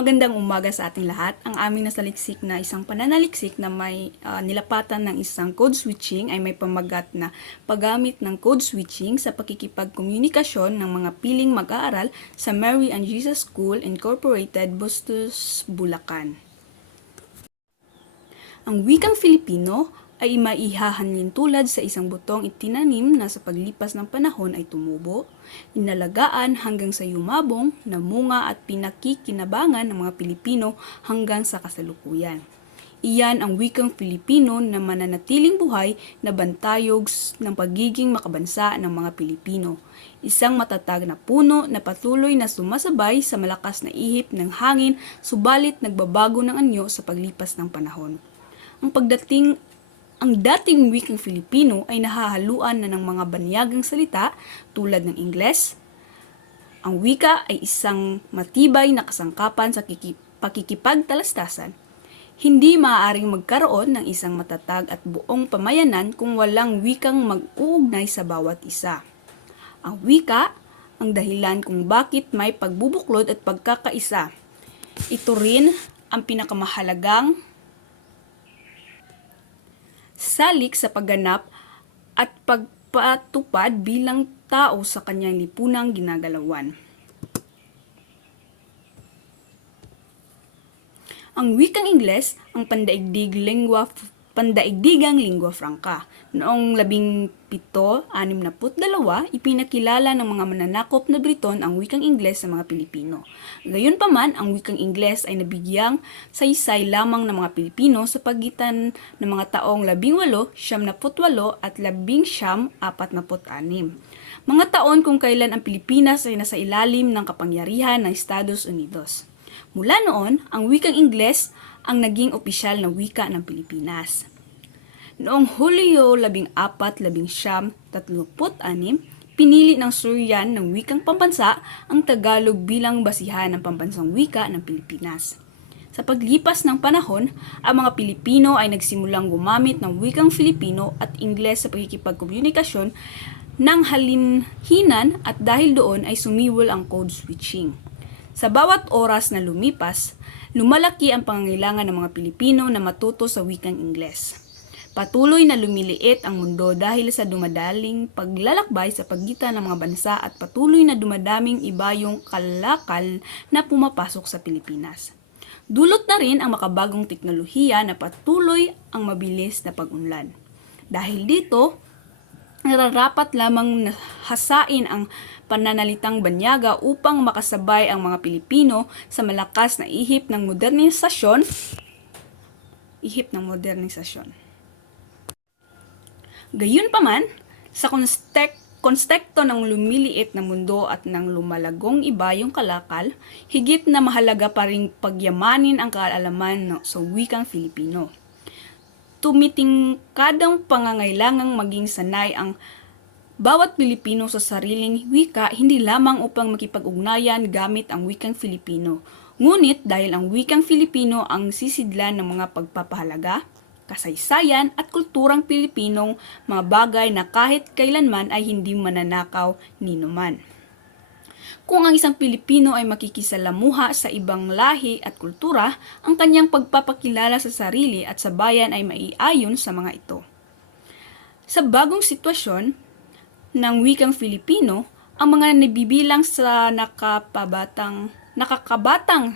Magandang umaga sa ating lahat. Ang aming nasaliksik na isang pananaliksik na may nilapatan ng isang code switching ay may pamagat na paggamit ng code switching sa pakikipagkomunikasyon ng mga piling mag-aaral sa Mary and Jesus School Incorporated, Bustos, Bulacan. Ang wikang Filipino ay maihahalin tulad sa isang butong itinanim na sa paglipas ng panahon ay tumubo, inalagaan hanggang sa yumabong, namunga at pinakikinabangan ng mga Pilipino hanggang sa kasalukuyan. Iyan ang wikang Filipino na mananatiling buhay na bantayog ng pagiging makabansa ng mga Pilipino. Isang matatag na puno na patuloy na sumasabay sa malakas na ihip ng hangin, subalit nagbabago ng anyo sa paglipas ng panahon. Ang dating wikang Filipino ay nahahaluan na ng mga banyagang salita tulad ng Ingles. Ang wika ay isang matibay na kasangkapan sa pakikipagtalastasan. Hindi maaaring magkaroon ng isang matatag at buong pamayanan kung walang wikang mag-uugnay sa bawat isa. Ang wika ang dahilan kung bakit may pagbubuklod at pagkakaisa. Ito rin ang pinakamahalagang salik sa pagganap at pagpatupad bilang tao sa kanyang lipunang ginagalawan. Ang wikang Ingles ang pandaigdigang lingua franca. Noong 1762, ipinakilala ng mga mananakop na Briton ang wikang Ingles sa mga Pilipino. Gayunpaman, ang wikang Ingles ay nabigyang saysay lamang ng mga Pilipino sa pagitan ng mga taong 18, 1948 at 1946. Mga taon kung kailan ang Pilipinas ay nasa ilalim ng kapangyarihan ng Estados Unidos. Mula noon, ang wikang Ingles ang naging opisyal na wika ng Pilipinas. Noong Hulyo 14, 1936, pinili ng Suryan ng wikang pambansa ang Tagalog bilang basihan ng pambansang wika ng Pilipinas. Sa paglipas ng panahon, ang mga Pilipino ay nagsimulang gumamit ng wikang Filipino at Ingles sa pakikipagkomunikasyon ng halinhinan at dahil doon ay sumiwol ang code switching. Sa bawat oras na lumipas, lumalaki ang pangangailangan ng mga Pilipino na matuto sa wikang Ingles. Patuloy na lumiliit ang mundo dahil sa dumadaling paglalakbay sa pagitan ng mga bansa at patuloy na dumadaming ibayong kalakal na pumapasok sa Pilipinas. Dulot na rin ang makabagong teknolohiya na patuloy ang mabilis na pag-unlad. Dahil dito, nararapat lamang hasain ang pananalitang banyaga upang makasabay ang mga Pilipino sa malakas na ihip ng modernisasyon. Gayunpaman, sa konteksto ng lumiliit na mundo at ng lumalagong ibayong kalakal, higit na mahalaga pa ring pagyamanin ang kaalaman sa wikang Filipino. Tumitingkadang pangangailangang maging sanay ang bawat Pilipino sa sariling wika hindi lamang upang makipag-ugnayan gamit ang wikang Filipino, ngunit dahil ang wikang Filipino ang sisidlan ng mga pagpapahalaga, kasaysayan at kulturang Pilipinong mga bagay na kahit kailanman ay hindi mananakaw ninuman. Kung ang isang Pilipino ay makikisalamuha sa ibang lahi at kultura, ang kanyang pagpapakilala sa sarili at sa bayan ay maiayon sa mga ito. Sa bagong sitwasyon ng wikang Filipino, ang mga nabibilang sa nakakabatang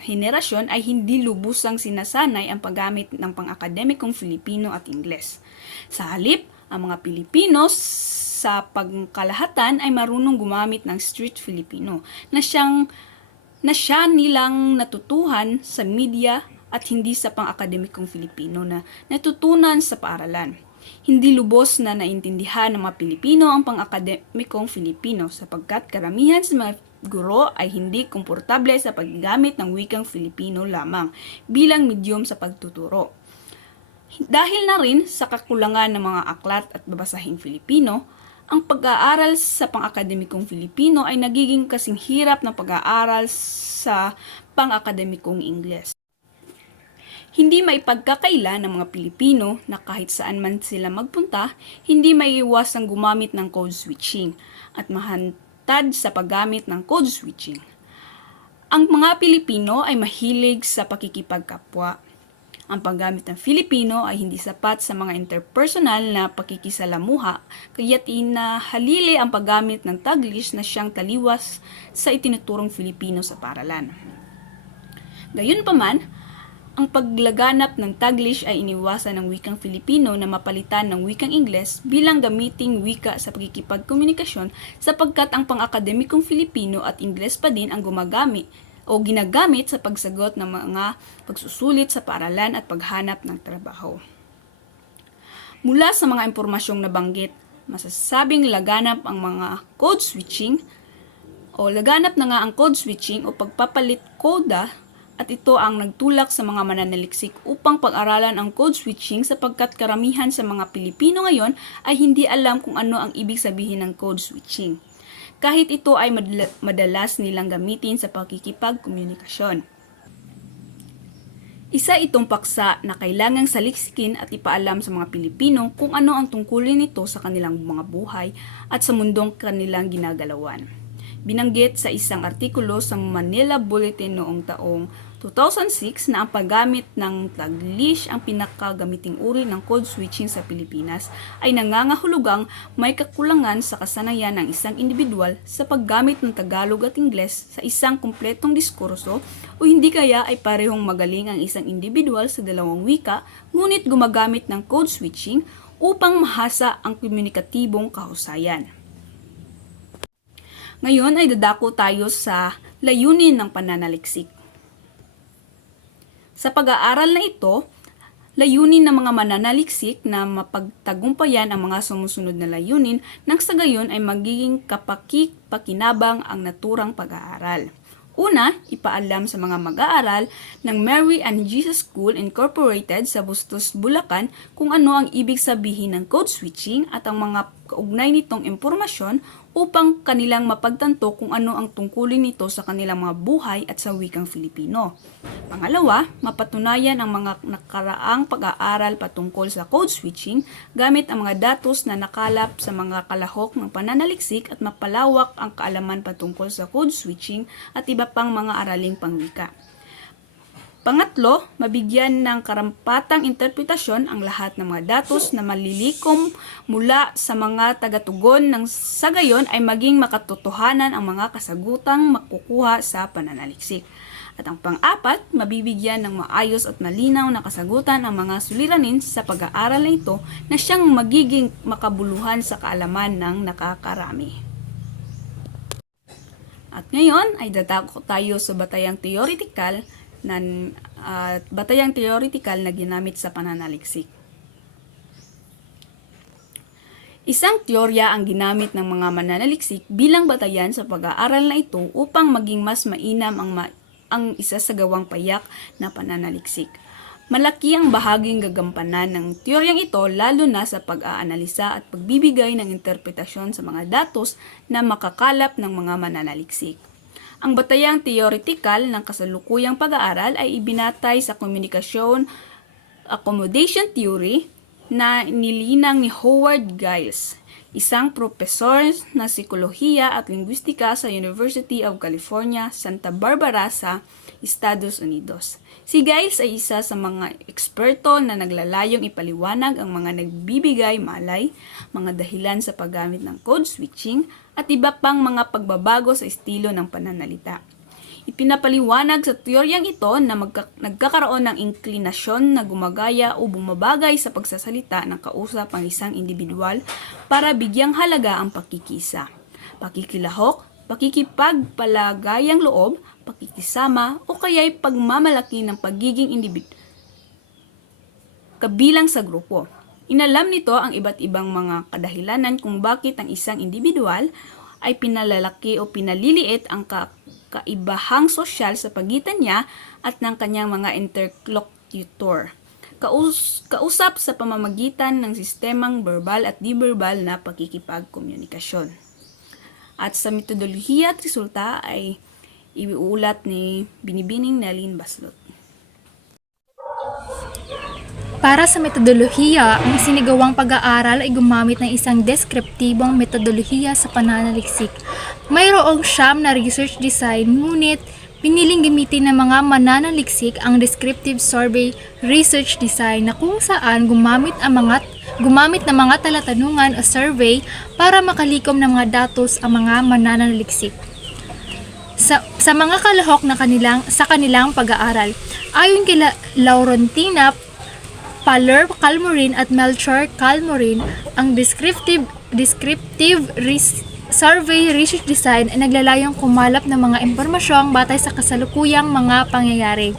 henerasyon ay hindi lubusang sinasanay ang paggamit ng pang-akademikong Filipino at Ingles. Sa halip, ang mga Pilipino sa pagkalahatan ay marunong gumamit ng street Filipino na siya nilang natutuhan sa media at hindi sa pang-akademikong Filipino na natutunan sa paaralan. Hindi lubos na naintindihan ng mga Pilipino ang pang-akademikong Filipino sapagkat karamihan sa mga guro ay hindi komportable sa paggamit ng wikang Filipino lamang bilang medyum sa pagtuturo. Dahil na rin sa kakulangan ng mga aklat at babasahing Filipino, ang pag-aaral sa pang-akademikong Filipino ay nagiging kasing hirap ng pag-aaral sa pang-akademikong Ingles. Hindi maipagkakaila ng mga Pilipino na kahit saan man sila magpunta, hindi maiiwasang gumamit ng code switching at mahantad sa paggamit ng code switching. Ang mga Pilipino ay mahilig sa pakikipagkapwa. Ang paggamit ng Filipino ay hindi sapat sa mga interpersonal na pakikisalamuha, kaya't inahalili ang paggamit ng Taglish na siyang taliwas sa itinuturong Filipino sa paaralan. Gayunpaman, ang paglaganap ng Taglish ay iniwasan ng wikang Filipino na mapalitan ng wikang Ingles bilang gamiting wika sa pakikipagkomunikasyon sapagkat ang pang-akademikong Filipino at Ingles pa din ang ginagamit sa pagsagot ng mga pagsusulit sa paaralan at paghanap ng trabaho. Mula sa mga impormasyong nabanggit, masasabing laganap ang mga code switching laganap na nga ang code switching o pagpapalit koda at ito ang nagtulak sa mga mananaliksik upang pag-aralan ang code switching sapagkat karamihan sa mga Pilipino ngayon ay hindi alam kung ano ang ibig sabihin ng code switching, kahit ito ay madalas nilang gamitin sa pakikipagkomunikasyon. Isa itong paksa na kailangang saliksikin at ipaalam sa mga Pilipino kung ano ang tungkulin nito sa kanilang mga buhay at sa mundong kanilang ginagalawan. Binanggit sa isang artikulo sa Manila Bulletin noong taong 2006 na ang paggamit ng Taglish ang pinakagamiting uri ng code switching sa Pilipinas ay nangangahulugang may kakulangan sa kasanayan ng isang individual sa paggamit ng Tagalog at Ingles sa isang kumpletong diskurso o hindi kaya ay parehong magaling ang isang individual sa dalawang wika ngunit gumagamit ng code switching upang mahasa ang komunikatibong kahusayan. Ngayon ay dadako tayo sa layunin ng pananaliksik. Sa pag-aaral na ito, layunin ng mga mananaliksik na mapagtagumpayan ang mga sumusunod na layunin nang sa gayon ay magiging kapaki-pakinabang ang naturang pag-aaral. Una, ipaalam sa mga mag-aaral ng Mary and Jesus School Incorporated sa Bustos, Bulacan kung ano ang ibig sabihin ng code switching at ang mga kaugnay nitong impormasyon upang kanilang mapagtanto kung ano ang tungkulin nito sa kanilang mga buhay at sa wikang Filipino. Pangalawa, mapatunayan ang mga nakaraang pag-aaral patungkol sa code switching gamit ang mga datos na nakalap sa mga kalahok ng pananaliksik at mapalawak ang kaalaman patungkol sa code switching at iba pang mga araling pangwika. Pangatlo, mabigyan ng karampatang interpretasyon ang lahat ng mga datos na malilikom mula sa mga tagatugon nang sa gayon ay maging makatotohanan ang mga kasagutang makukuha sa pananaliksik. At ang pang-apat, mabibigyan ng maayos at malinaw na kasagutan ang mga suliranin sa pag-aaral na ito na siyang magiging makabuluhan sa kaalaman ng nakakarami. At ngayon ay dadako tayo sa batayang theoretical na ginamit sa pananaliksik. Isang teorya ang ginamit ng mga mananaliksik bilang batayan sa pag-aaral na ito upang maging mas mainam ang isasagawang payak na pananaliksik. Malaki ang bahaging gagampanan ng teoryang ito lalo na sa pag-aanalisa at pagbibigay ng interpretasyon sa mga datos na makakalap ng mga mananaliksik. Ang batayang theoretical ng kasalukuyang pag-aaral ay ibinatay sa communication accommodation theory na nilinang ni Howard Giles, isang propesor ng psikolohiya at lingwistika sa University of California, Santa Barbara sa Estados Unidos. Si Giles ay isa sa mga eksperto na naglalayong ipaliwanag ang mga nagbibigay malay, mga dahilan sa paggamit ng code switching, at iba pang mga pagbabago sa estilo ng pananalita. Ipinapaliwanag sa teoryang ito na nagkakaroon ng inklinasyon na gumagaya o bumabagay sa pagsasalita ng kausap ang isang individual para bigyang halaga ang pakikisa, pakikilahok, pakikipagpalagayang loob, pakikisama o kaya'y pagmamalaki ng pagiging kabilang sa grupo. Inalam nito ang iba't ibang mga kadahilanan kung bakit ang isang individual ay pinalalaki o pinaliliit ang kaibahang sosyal sa pagitan niya at ng kanyang mga interlocutor. Kausap sa pamamagitan ng sistemang verbal at di-verbal na pakikipagkomunikasyon. At sa metodolohiya at resulta ay iuulat ni Binibining Nelin Baslot. Para sa metodolohiya, ang sinigawang pag-aaral ay gumamit ng isang deskriptibong metodolohiya sa pananaliksik. Mayroong 9 na research design, ngunit Piniling gamitin ng mga mananaliksik ang descriptive survey research design na kung saan gumamit ng mga talatanungan o survey para makalikom ng mga datos ang mga mananaliksik sa mga kalahok na kanilang pag-aaral. Ayon kay Laurentina Paller Calmorin at Melchor Calmorin, ang descriptive survey research design ay naglalayong kumalap ng mga impormasyong batay sa kasalukuyang mga pangyayari.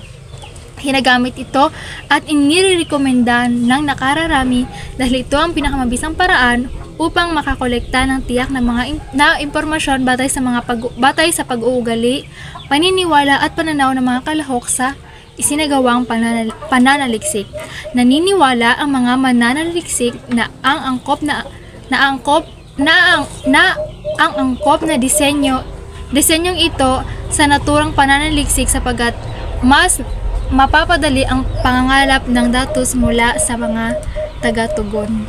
Hinagamit ito at inirekomenda ng nakararami dahil ito ang pinakamabisang paraan upang makakolekta ng tiyak na mga impormasyon batay sa pag-uugali, paniniwala at pananaw ng mga kalahok sa isinagawang pananaliksik. Naniniwala ang mga mananaliksik na ang angkop na disenyong ito sa naturang pananaliksik sapagat mas mapapadali ang pangangalap ng datos mula sa mga tagatugon.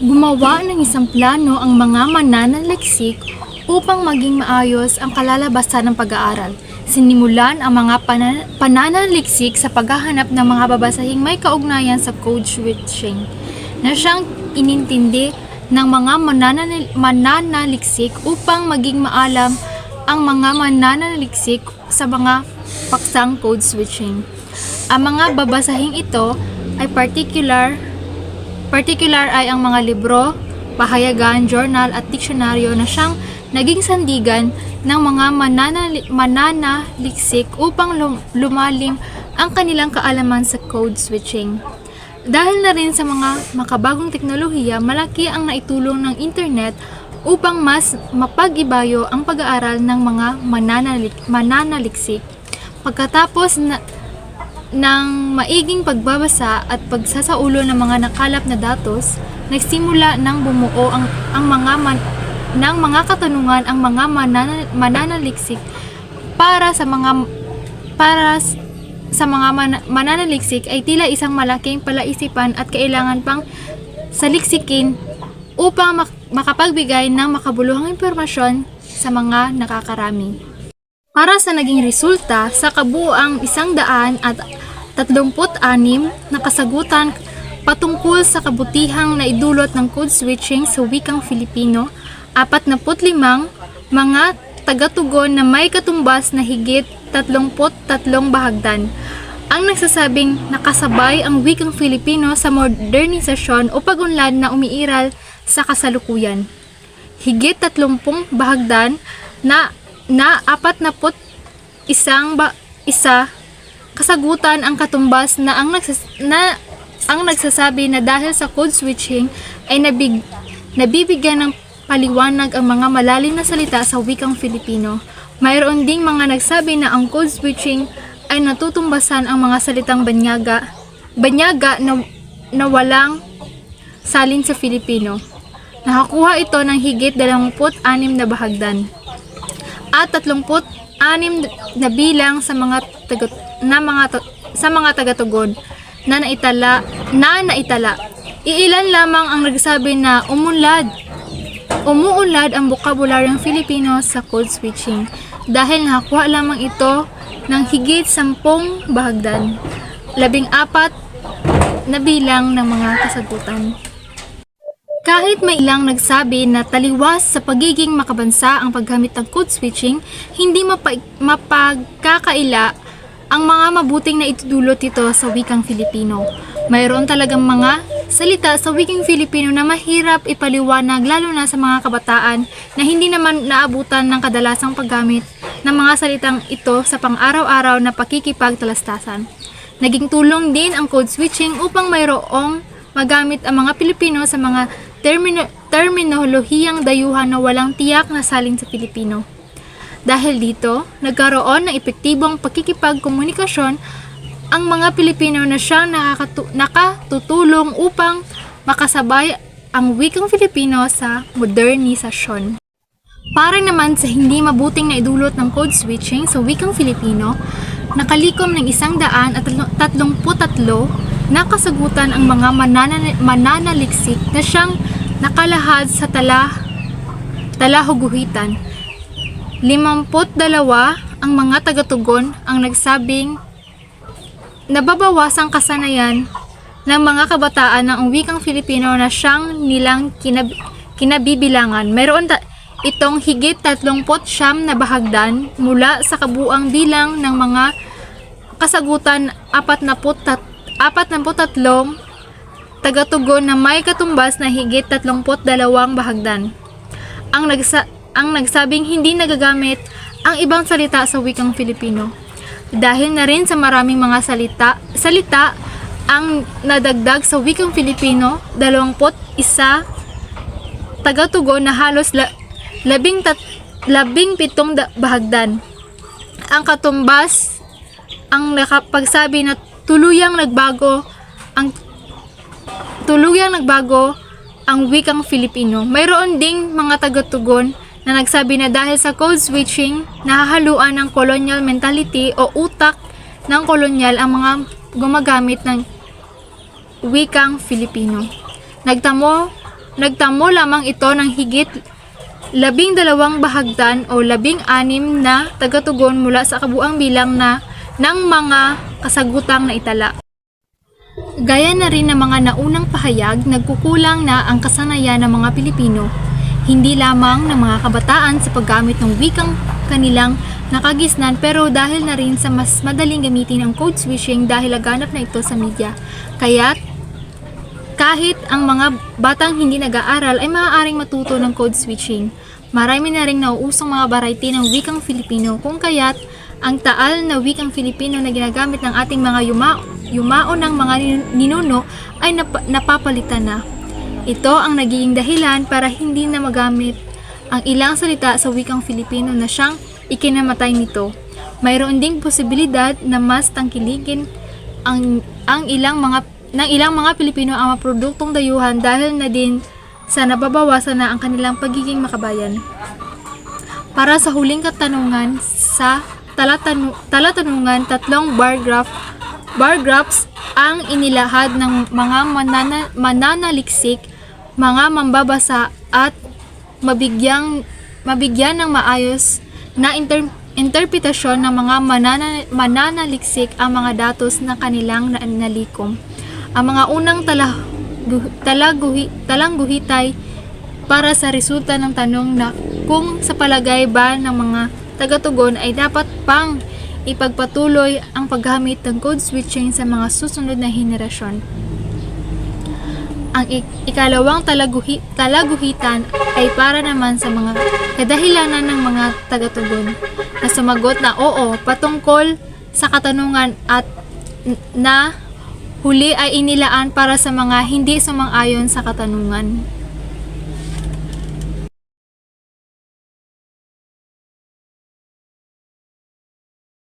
Gumawa ng isang plano ang mga mananaliksik upang maging maayos ang kalalabasan ng pag-aaral. Sinimulan ang mga pananaliksik sa paghahanap ng mga babasahing may kaugnayan sa code switching na siyang inintindi ng mga mananaliksik upang maging maalam ang mga mananaliksik sa mga paksang code switching. Ang mga babasahing ito ay particular ay ang mga libro, pahayagan, journal at diksyonaryo na siyang naging sandigan ng mga mananaliksik upang lumalim ang kanilang kaalaman sa code switching. Dahil na rin sa mga makabagong teknolohiya, malaki ang naitulong ng internet upang mas mapag-ibayo ang pag-aaral ng mga mananaliksik. Pagkatapos ng maiging pagbabasa at pagsasaulo ng mga nakalap na datos, nagsimula ng bumuo ng mga katanungan ang mga mananaliksik para sa mga mananaliksik ay tila isang malaking palaisipan at kailangan pang saliksikin upang makapagbigay ng makabuluhang impormasyon sa mga nakakarami. Para sa naging resulta, sa kabuuang 136 na kasagutan patungkol sa kabutihang naidulot ng code switching sa wikang Filipino, 45 mga tagatugon na may katumbas na higit 33 bahagdan ang nagsasabing nakasabay ang wikang Filipino sa modernisasyon o pag-unlad na umiiral sa kasalukuyan. Higit 30 bahagdan na 41 kasagutan ang katumbas na ang nagsasabi na dahil sa code switching ay nabibigyan ng paliwanag ang mga malalim na salita sa wikang Filipino. Mayroon ding mga nagsabi na ang code switching ay natutumbasan ang mga salitang banyaga na walang salin sa Filipino. Nakakuha ito ng higit 26 na bahagdan at 36 na bilang sa mga tagatugod na naitala. Iilan lamang ang nagsabi na umuunlad ang bokabularyong Filipino sa code switching dahil nakakuha lamang ito ng higit 10 bahagdan, 14 na bilang ng mga kasagutan. Kahit may ilang nagsabi na taliwas sa pagiging makabansa ang paggamit ng code switching, hindi mapagkakaila ang mga mabuting na itudulot ito sa wikang Filipino. Mayroon talagang mga salita sa wikang Filipino na mahirap ipaliwanag lalo na sa mga kabataan na hindi naman naabutan ng kadalasang paggamit ng mga salitang ito sa pang-araw-araw na pakikipagtalastasan. Naging tulong din ang code switching upang mayroong magamit ang mga Pilipino sa mga terminolohiyang dayuhan na walang tiyak na salin sa Filipino. Dahil dito, nagkaroon ng epektibong pakikipagkomunikasyon ang mga Pilipino na siyang nakatutulong upang makasabay ang wikang Filipino sa modernisasyon. Para naman sa hindi mabuting naidulot ng code switching sa wikang Filipino, nakalikom ng 133 na kasagutan ang mga mananaliksik na siyang nakalahad sa talahuguhitan. ang mga tagatugon ang nagsabing nababawasang kasanayan ng mga kabataan ng wikang Filipino na siyang nilang kinabibilangan. Mayroon itong higit 39 na bahagdan mula sa kabuang bilang ng mga kasagutan 43 tagatugon na may katumbas na higit 32 bahagdan. Ang nagsabing hindi nagagamit ang ibang salita sa wikang Filipino. Dahil na rin sa maraming mga salita ang nadagdag sa wikang Filipino, 21 tagatugon na halos 17 bahagdan. Ang katumbas ang nakapagsabi na tuluyang nagbago ang wikang Filipino. Mayroon ding mga tagatugon na nagsabi na dahil sa code switching, nahahaluan ng colonial mentality o utak ng kolonyal ang mga gumagamit ng wikang Filipino. Nagtamo lamang ito ng higit 12 bahagdan o 16 na tagatugon mula sa kabuang bilang ng mga kasagutang na itala. Gaya na rin ng mga naunang pahayag, nagkukulang na ang kasanayan ng mga Pilipino, hindi lamang ng mga kabataan sa paggamit ng wikang kanilang nakagisnan, pero dahil na rin sa mas madaling gamitin ang code switching dahil laganap na ito sa media. Kaya kahit ang mga batang hindi nag-aaral ay maaaring matuto ng code switching. Marami na rin nauusong mga variety ng wikang Filipino, kung kaya't ang taal na wikang Filipino na ginagamit ng ating mga yumao ng mga ninuno ay napapalitan na. Ito ang nagiging dahilan para hindi na magamit ang ilang salita sa wikang Filipino na siyang ikinamatay nito. Mayroon ding posibilidad na mas tangkilikin ng ilang mga Pilipino ang mga produktong dayuhan dahil na din sa nababawasan na ang kanilang pagiging makabayan. Para sa huling katanungan sa talatanungan, 3 bar graphs ang inilahad ng mga mananaliksik, mga mambabasa at mabigyan ng maayos na interpretasyon ng mga mananaliksik ang mga datos na kanilang nalikom. Ang mga unang talangguhitay para sa resulta ng tanong na kung sa palagay ba ng mga tagatugon ay dapat pang ipagpatuloy ang paggamit ng code switching sa mga susunod na henerasyon. Ang ikalawang talaguhitan ay para naman sa mga kadahilanan ng mga tagatugon na sumagot na oo patungkol sa katanungan at na huli ay inilaan para sa mga hindi sumang-ayon sa katanungan.